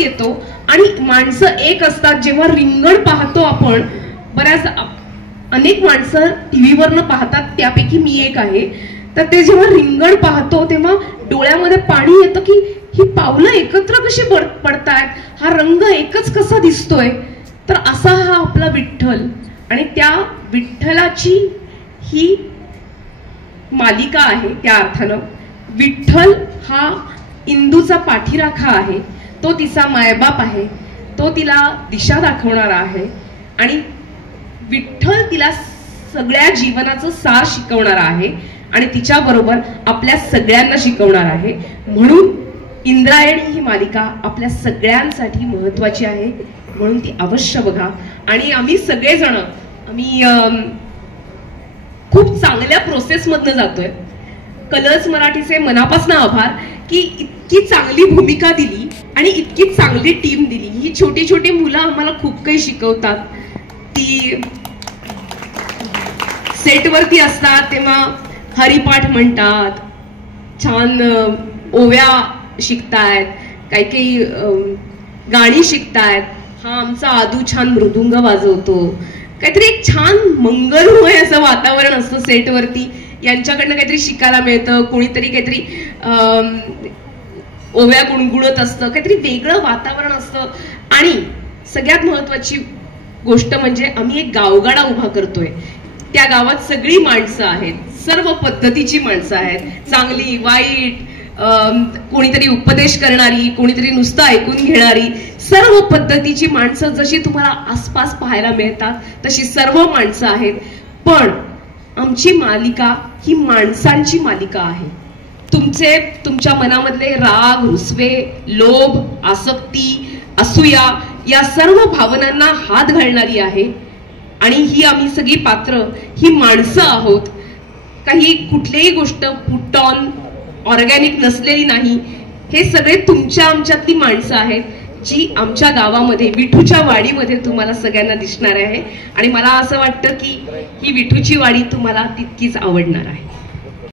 येतो आणि माणसं एक असतात. जेव्हा रिंगण पाहतो आपण, बऱ्याच अनेक माणसं टीव्हीवरनं पाहतात, त्यापैकी मी एक आहे. तर ते जेव्हा रिंगण पाहतो तेव्हा डोळ्यामध्ये पाणी येतं की ही पावलं एकत्र कशी पडतायत, हा रंग एकच कसा दिसतोय. तर असा हा आपला विठ्ठल, आणि त्या विठ्ठलाची ही मालिका आहे. त्या अर्थानं विठ्ठल हा इंदूचा पाठीराखा आहे, तो तिचा मायबाप आहे, तो तिला दिशा दाखवणारा आहे, आणि विठ्ठल तिला सगळ्या जीवनाचं सार शिकवणारा आहे आणि तिच्या बरोबर आपल्या सगळ्यांना शिकवणार आहे. म्हणून इंद्रायणी ही मालिका आपल्या सगळ्यांसाठी महत्वाची आहे, म्हणून ती अवश्य बघा. आणि आम्ही सगळेजण आम्ही खूप चांगल्या प्रोसेसमधनं जातोय. कलर्स मराठीचे मनापासून आभार की इतकी चांगली भूमिका दिली आणि इतकी चांगली टीम दिली. ही छोटी छोटी मुलं आम्हाला खूप काही शिकवतात. ती सेटवरती असतात तेव्हा हरिपाठ म्हणतात, छान ओव्या शिकतायत, काही काही गाणी शिकतायत. हा आमचा आदू छान मृदुंग वाजवतो. काहीतरी एक छान मंगलमय असं वातावरण असतं सेटवरती. यांच्याकडनं काहीतरी शिकायला मिळतं. कोणीतरी काहीतरी ओव्या गुणगुणत असतं, काहीतरी वेगळं वातावरण असतं. आणि सगळ्यात महत्वाची गोष्ट म्हणजे आम्ही एक गावगाडा उभा करतोय. त्या गावात सगळी माणसं आहेत, सर्व पद्धतीची माणसं आहेत, चांगली वाईट, कोणीतरी उपदेश करणारी, कोणीतरी नुसतं ऐकून घेणारी, सर्व पद्धतीची माणसं जशी तुम्हाला आसपास पाहायला मिळतात तशी सर्व माणसं आहेत. पण आमची मालिका ही माणसांची मालिका आहे. तुमच्या मनामधले राग, रुसवे, लोभ, आसक्ती, असूया या सर्व भावनांना हात घालणारी आहे. आणि ही आम्ही सगळी पात्र ही माणसं आहोत. काही कुठलीही गोष्ट पुट ऑन ऑर्गॅनिक नसलेली नाही. हे सगळे तुमच्या आमच्यातली माणसं आहेत जी आमच्या गावामध्ये विठूच्या वाडीमध्ये तुम्हाला सगळ्यांना दिसणार आहे. आणि मला असं वाटतं की ही विठूची वाडी तुम्हाला तितकीच आवडणार आहे.